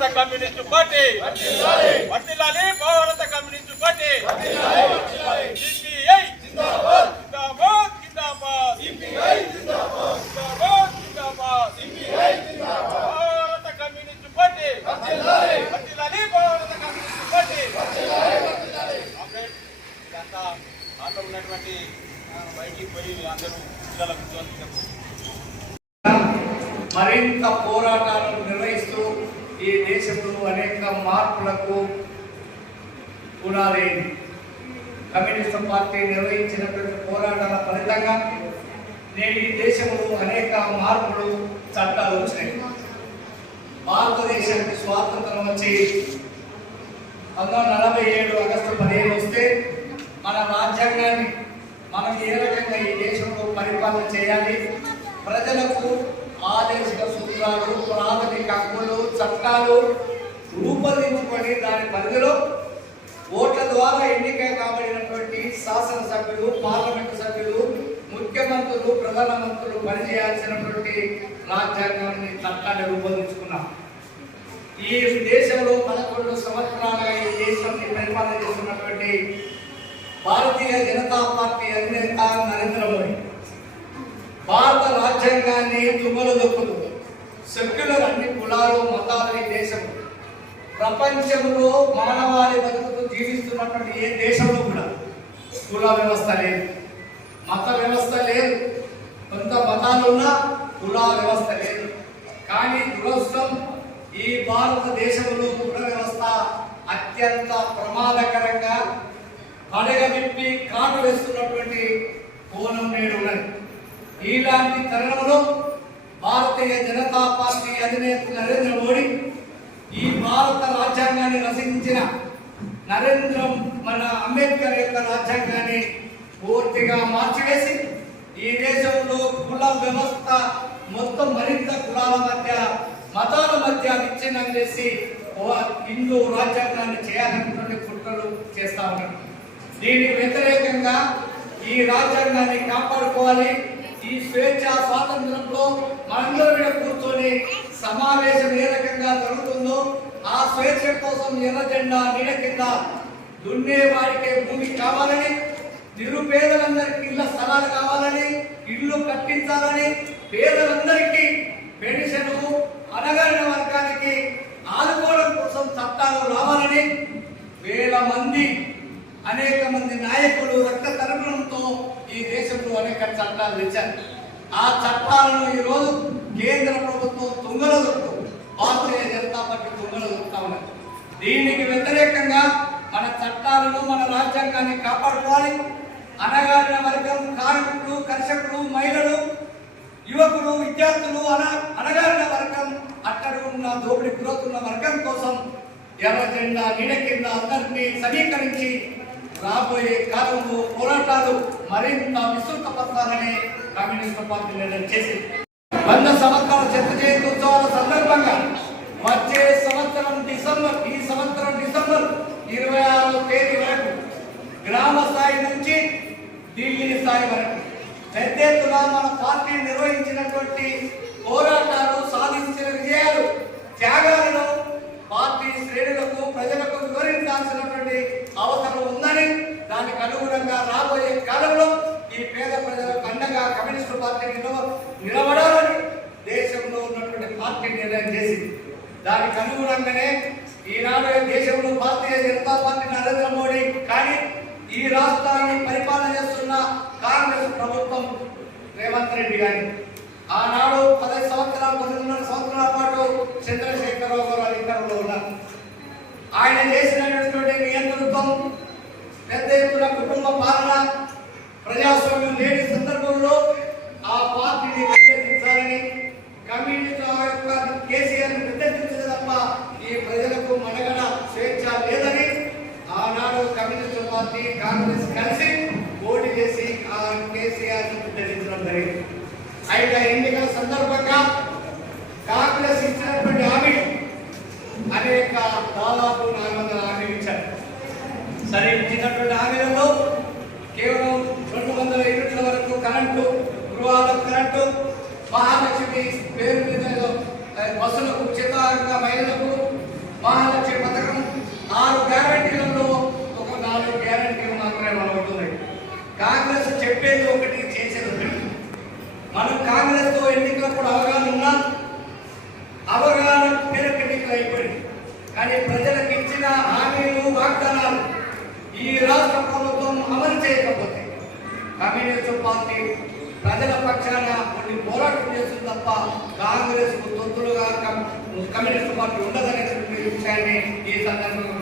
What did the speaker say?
భారత communist party వర్ధిల్లాలి, భారత కమ్యూనిస్టు పార్టీ సిపిఐ జిందాబాద్ జిందాబాద్ జిందాబాద్ సిపిఐ జిందాబాద్ జిందాబాద్ జిందాబాద్ సిపిఐ జిందాబాద్ భారత కమ్యూనిస్టు పార్టీ వర్ధిల్లాలి, భారత కమ్యూనిస్టు పార్టీ వర్ధిల్లాలి. ఇదంతా ఆటో ఉన్నటువంటి బయటికి పోయి అందరూ పిల్లల కూర్చొని మరింత పోరాటాలను నిర్వహిస్తూ ఈ దేశంలో అనేక మార్పులకు పునాదైంది. కమ్యూనిస్టు పార్టీ నిర్వహించినటువంటి పోరాటాల ఫలితంగా నేడు ఈ దేశంలో అనేక మార్పులు చట్టాలు వచ్చినాయి. భారతదేశానికి స్వాతంత్రం వచ్చి 1947 ఆగస్టు 15 వస్తే మన రాజ్యాంగాన్ని మనం ఏ రకంగా ఈ దేశంలో పరిపాలన చేయాలి, ప్రజలకు ఆదేశిక సూత్రాలు, ప్రాథమిక హక్కులు, చట్టాలు రూపొందించుకొని దాని పరిధిలో ఓట్ల ద్వారా ఎన్నిక కాబడినటువంటి శాసనసభ్యులు, పార్లమెంటు సభ్యులు, ముఖ్యమంత్రులు, ప్రధానమంత్రులు పనిచేయాల్సినటువంటి రాజ్యాంగాన్ని, చట్టాన్ని రూపొందించుకున్నాం. ఈ దేశంలో 11 సంవత్సరాలుగా ఈ దేశాన్ని పరిపాలన చేస్తున్నటువంటి భారతీయ జనతా పార్టీ అధినేత నరేంద్ర మోడీ భారత రాజ్యాంగాన్ని తుమ్మలు దొక్కుతూ సెక్యులర్ అన్ని కులాలు, మతాలు ఈ దేశం ప్రపంచంలో మానవాళి బతుకుతూ జీవిస్తున్నటువంటి ఏ దేశంలో కూడా కుల వ్యవస్థ లేదు, మత వ్యవస్థ లేదు. కొంత మతాలు ఉన్నా కుల వ్యవస్థ లేదు. కానీ దురదృష్టం ఈ భారతదేశంలో కుల వ్యవస్థ అత్యంత ప్రమాదకరంగా పడగబెట్టి కాటు వేస్తున్నటువంటి కోణం నేడు ఉన్నది. ఇలాంటి తరుణంలో భారతీయ జనతా పార్టీ అధినేత నరేంద్ర మోడీ ఈ భారత రాజ్యాంగాన్ని రచించిన మన అంబేద్కర్ యొక్క రాజ్యాంగాన్ని పూర్తిగా మార్చివేసి ఈ దేశంలో కుల వ్యవస్థ మొత్తం మరింత కులాల మధ్య, మతాల మధ్య విచ్ఛిన్నం చేసి హిందూ రాజ్యాంగాన్ని చేయాలన్నటువంటి కుట్రలు చేస్తా ఉన్నారు. దీనికి వ్యతిరేకంగా ఈ రాజ్యాంగాన్ని కాపాడుకోవాలి. ఈ స్వేచ్ఛ స్వాతంత్రంలో మనందరూ కూడా కూర్చొని సమావేశం ఏ రకంగా జరుగుతుందో ఆ స్వేచ్ఛ కోసం ఎర్ర జెండా నీడ కింద దున్నే వారికే భూమి కావాలని, నిరుపేదలందరికీ ఇళ్ల స్థలాలు కావాలని, ఇల్లు కట్టించాలని, పేదలందరికీ పెన్షన్, అణగారిన వర్గానికి ఆదుకోవడం కోసం చట్టాలు రావాలని అనేక మంది నాయకులు రక్త తరుణంతో ఈ దేశంలో అనేక చట్టాలు తెచ్చారు. ఆ చట్టాలను ఈరోజు కేంద్ర ప్రభుత్వం తుంగలదొక్కు, భారతీయ జనతా పార్టీ తుంగలదొక్కుతా ఉన్నది. దీనికి వ్యతిరేకంగా మన చట్టాలను, మన రాజ్యాంగాన్ని కాపాడుకోవాలి. అణగారిన వర్గం, కార్మికులు, కర్షకులు, మహిళలు, యువకులు, విద్యార్థులు, అణగారిన వర్గం, అట్టడు ఉన్న దోపిడీ గురవుతున్న వర్గం కోసం ఎర్ర జెండా నీడ కింద అందరినీ సమీకరించి రాబోయే కాలంలో పోరాటాలు మరింత విస్తృతపరచాలని కమ్యూనిస్టు పార్టీ నిర్ణయం చేసింది. 100 సంవత్సరాల చెత్త జయంతి ఉత్సవాల సందర్భంగా వచ్చే సంవత్సరం డిసెంబర్ 26వ తేదీ వరకు గ్రామ స్థాయి నుంచి ఢిల్లీ స్థాయి వరకు పెద్ద ఎత్తున మన పార్టీ నిర్వహించినటువంటి పోరాటాలు, సాధించిన విజయాలు, త్యాగాలను పార్టీ శ్రేణులకు, ప్రజలకు వివరించాల్సినటువంటి అవసరం ఉందని, దానికి అనుగుణంగా రాబోయే కాలంలో ఈ పేద ప్రజలకు అండగా కమ్యూనిస్టు పార్టీ నిలబడాలని దేశంలో ఉన్నటువంటి పార్టీ నిర్ణయం చేసింది. దానికి అనుగుణంగానే ఈనాడు దేశంలో భారతీయ జనతా పార్టీ నరేంద్ర మోడీ కానీ ఈ రాష్ట్రాన్ని పరిపాలన చేస్తున్న కాంగ్రెస్ ప్రభుత్వం రేవంత్ రెడ్డి గారి ఆనాడు 19 సంవత్సరాల పాటు చంద్రశేఖరరావు గారు అధికారంలో ఉన్నారు. ఆయన చేసినటువంటి నియంతృత్వం, పెద్ద ఎత్తున కుటుంబ పాలన, ప్రజాస్వామ్యం లేని సందర్భంలో ఆ పార్టీని వ్యతిరేకించాలని, కమ్యూనిస్టు యొక్క కేసీఆర్ని వ్యతిరేకించే తప్ప ఈ ప్రజలకు మనగడ స్వేచ్ఛ లేదని ఆనాడు కమ్యూనిస్టు పార్టీ, కాంగ్రెస్ కలిసి పోటీ చేసి ఆ కేసీఆర్ని వ్యతిరేకించడం జరిగింది. అయితే ఎన్నికల సందర్భంగా కాంగ్రెస్ ఇచ్చినటువంటి హామీ అనేక దాదాపు 400 హామీలు ఇచ్చారు. సరే, ఇచ్చినటువంటి హామీలలో కేవలం 200 యూనిట్ల వరకు కరెంటు, గృహాలకు కరెంటు, మహాలక్ష్మి పేరు మీద బస్సులకు ఉచితంగా మహిళలకు మహాలక్ష్మి పథకం 6 గ్యారంటీలలో ఒక 4 గ్యారంటీలు మాత్రమే మనవుతున్నాయి. కాంగ్రెస్ చెప్పేది ఒకటి, చేసేది ఒకటి. మనం కాంగ్రెస్ తో ఎన్నికలప్పుడు అవగాహన ఉన్నా, అవగాహన మేరకు ఎన్నికలు అయిపోయింది. కానీ ప్రజలకు ఇచ్చిన హామీలు, వాగ్దానాలు ఈ రాష్ట్ర ప్రభుత్వం అమలు చేయకపోతే కమ్యూనిస్టు పార్టీ ప్రజల పక్షాన కొన్ని పోరాటం చేస్తుంది తప్ప కాంగ్రెస్ కు తొత్తులుగా కమ్యూనిస్టు పార్టీ ఉండదనే విషయాన్ని ఈ సందర్భంగా